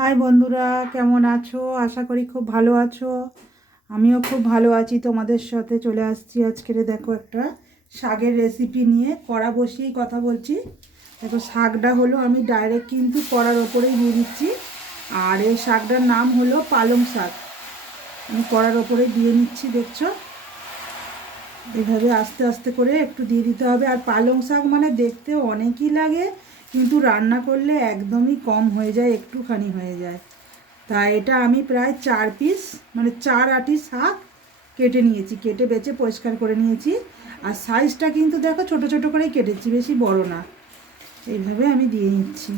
High বন্ধুরা, কেমন আছো? আশা করি খুব ভালো আছো। আমিও খুব ভালো আছি। তোমাদের সাথে চলে আসছি আজকের দেখো একটা শাকের রেসিপি নিয়ে। কড়া বসিয়েই কথা বলছি। দেখো শাকটা হলো আমি ডাইরেক্ট কিন্তু কড়ার ওপরেই দিয়ে দিচ্ছি। আর এই শাকটার নাম হলো পালং শাক। আমি কড়ার ওপরেই দিয়ে নিচ্ছি, দেখছো? এভাবে আস্তে আস্তে করে একটু দিয়ে দিতে হবে। আর পালং শাক মানে দেখতে অনেকই লাগে, কিন্তু রান্না করলে একদমই কম হয়ে যায়, একটুখানি হয়ে যায়। তা এটা আমি প্রায় 4 পিস মানে 4 আটি শাক কেটে নিয়েছি, কেটে বেছে পরিষ্কার করে নিয়েছি। আর সাইজটা কিন্তু দেখো ছোট ছোট করেই কেটেছি, বেশি বড় না। এইভাবে আমি দিয়ে নিচ্ছি।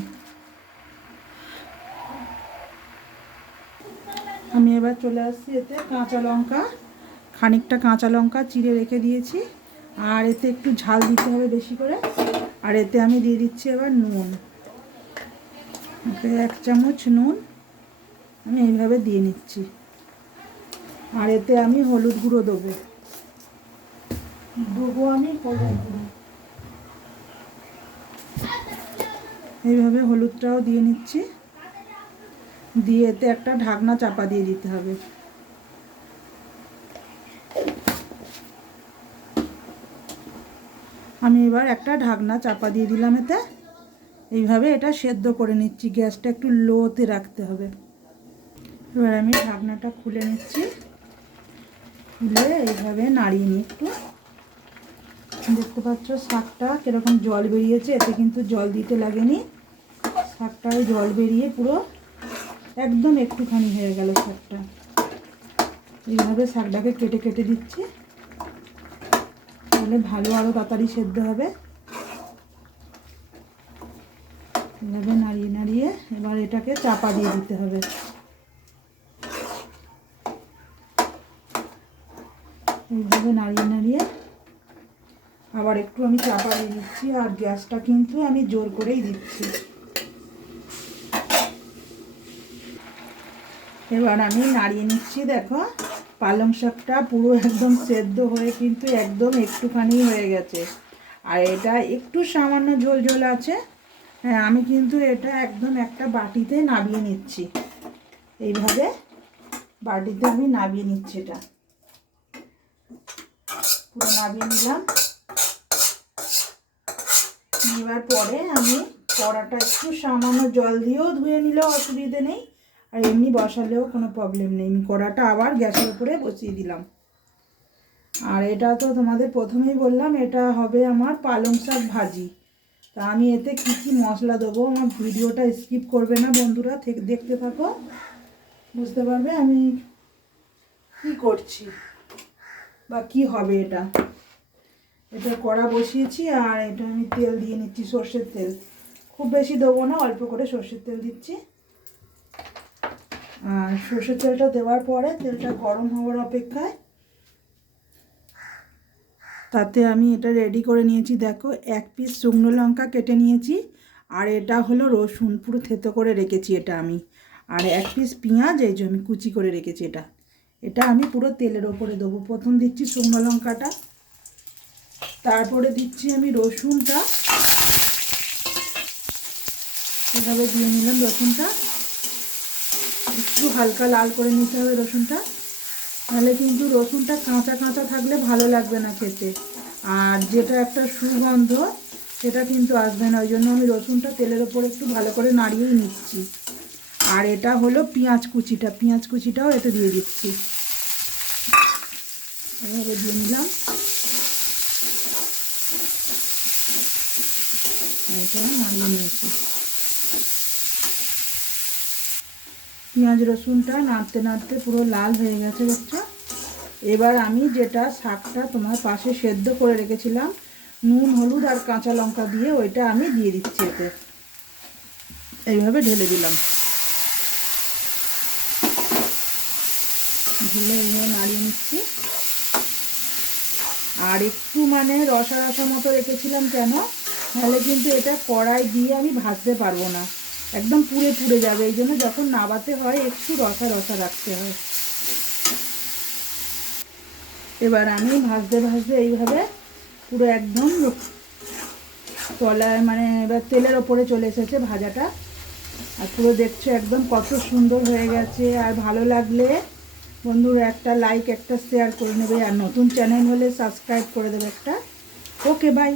আমি এবার চলে আসছি এতে কাঁচা লঙ্কা, খানিকটা কাঁচা লঙ্কা চিড়ে রেখে দিয়েছি। আর এতে একটু ঝাল দিতে হবে বেশি করে। আর এতে আমি দিয়ে দিচ্ছি এবার নুন, 1 চামচ নুন আমি এইভাবে দিয়ে নিচ্ছি। আর এতে আমি হলুদ গুঁড়ো দেবো আমি হলুদ গুঁড়ো। এইভাবে হলুদটাও দিয়ে নিচ্ছি। দিয়ে এতে একটা ঢাকনা চাপা দিয়ে দিতে হবে। আমি এবার একটা ঢাকনা চাপা দিয়ে দিলাম এতে। এইভাবে এটা সেদ্ধ করে নিচ্ছি। গ্যাসটা একটু লোতে রাখতে হবে। এবার আমি ঢাকনাটা খুলে নিচ্ছি। খুলে এইভাবে নাড়িয়ে নিই একটু। দেখতে পাচ্ছ শাকটা কীরকম জল বেরিয়েছে, এতে কিন্তু জল দিতে লাগেনি। শাকটায় জল বেরিয়ে পুরো একদম একটুখানি হয়ে গেল শাকটা। এইভাবে শাকটাকে কেটে কেটে দিচ্ছি, তাহলে ভালো আরও তাড়াতাড়ি সেদ্ধ হবে। এভাবে নাড়িয়ে নাড়িয়ে এবার এটাকে চাপা দিয়ে দিতে হবে। এইভাবে নাড়িয়ে নাড়িয়ে আবার একটু আমি চাপা দিয়ে দিচ্ছি। আর গ্যাসটা কিন্তু আমি জোর করেই দিচ্ছি। এবার আমি নাড়িয়ে নিচ্ছি। দেখো পালং শাকটা পুরো একদম সেদ্ধ হয়ে কিন্তু একদম একটুখানি হয়ে গেছে। আর এটা একটু সামান্য ঝোল ঝোল আছে। হ্যাঁ, আমি কিন্তু এটা একদম একটা বাটিতে নামিয়ে নিচ্ছি। এইভাবে বাটিতে আমি নামিয়ে নিচ্ছি। এটা পুরো নামিয়ে নিলাম। নেওয়ার পরে আমি কড়াটা একটু সামান্য জল দিয়েও ধুয়ে নিলেও অসুবিধে নেই, আর এমনি বসালেও কোনো প্রবলেম নেই। আমি কড়াটা আবার গ্যাসের উপরে বসিয়ে দিলাম। আর এটা তো তোমাদের প্রথমেই বললাম, এটা হবে আমার পালং শাক ভাজি। তা আমি এতে কী কী মশলা দেবো, আমার ভিডিওটা স্কিপ করবে না বন্ধুরা, দেখতে থাকো, বুঝতে পারবে আমি কি করছি বা কি হবে। এটা কড়া বসিয়েছি। আর এটা আমি তেল দিয়ে নিচ্ছি, সর্ষের তেল। খুব বেশি দেবো না, অল্প করে সর্ষের তেল দিচ্ছি। আর সর্ষের তেলটা দেওয়ার পরে তেলটা গরম হওয়ার অপেক্ষায় তাতে আমি এটা রেডি করে নিয়েছি। দেখো 1 পিস শুকনো লঙ্কা কেটে নিয়েছি। আর এটা হলো রসুন, পুরো থেতো করে রেখেছি এটা আমি। আর 1 পিস পেঁয়াজ এই যে আমি কুচি করে রেখেছি। এটা আমি পুরো তেলের ওপরে দেবো। প্রথম দিচ্ছি শুকনো লঙ্কাটা, তারপরে দিচ্ছি আমি রসুনটা। এভাবে দিয়ে নিলাম রসুনটা। একটু হালকা লাল করে নিতে হবে রসুনটা, তাহলে কিন্তু রসুনটা কাঁচা কাঁচা থাকলে ভালো লাগবে না খেতে। আর যেটা একটা সুগন্ধ সেটা কিন্তু আসবে না। ওই জন্য আমি রসুনটা তেলের ওপর একটু ভালো করে নাড়িয়েই নিচ্ছি। আর এটা হলো পেঁয়াজ কুচিটাও এতে দিয়ে দিচ্ছি। এভাবে দিয়ে নিলাম। এটা নাড়িয়ে নিয়েছি। পেঁয়াজ রসুনটা নাড়তে নাড়তে পুরো লাল হয়ে গেছে দেখছো। এবার আমি যেটা শাকটা তোমার পাশে সেদ্ধ করে রেখেছিলাম নুন হলুদ আর কাঁচা লঙ্কা দিয়ে, ওইটা আমি দিয়ে দিচ্ছি এতে। এইভাবে ঢেলে দিলাম। ঢেলে এইভাবে নাড়িয়ে নিচ্ছি। আর একটু মানে রসা রসা মতো রেখেছিলাম, কেন নাহলে কিন্তু এটা কড়াই দিয়ে আমি ভাজতে পারবো না, একদম পুড়ে পুড়ে যাবে। এই জন্য যখন নাবাতে হয় একটু রসা রসা রাখতে হয়। এবার আমি ভাজতে ভাজতে এইভাবে পুরো একদম তলায় মানে এবার তেলের ওপরে চলে এসেছে ভাজাটা। আর পুরো দেখছো একদম কত সুন্দর হয়ে গেছে। আর ভালো লাগলে বন্ধুরা একটা লাইক একটা শেয়ার করে নেবে, আর নতুন চ্যানেল হলে সাবস্ক্রাইব করে দেবে একটা। Okay bye.